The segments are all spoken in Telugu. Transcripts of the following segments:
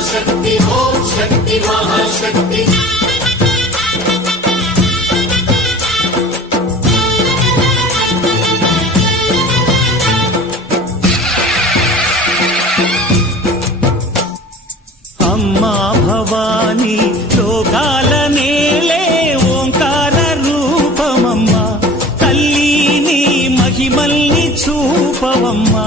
శక్తి మహాశక్తి. అమ్మా భవాని లోకాల నేలే ఓంకార రూపమమ్మా. తల్లిని మహిమల్ని చూపవమ్మా.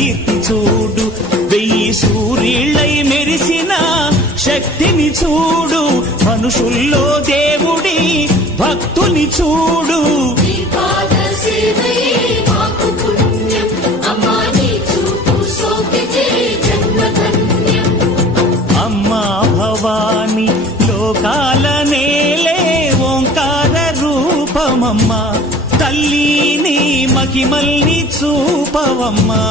శక్తిని చూడు మనుషుల్లో దేవుడి భక్తుని చూడు. నీ అమ్మా నీ భవాని లోకాల నేలే ఓంకార రూపమమ్మా. తల్లిని మహిమల్ని చూపవమ్మా.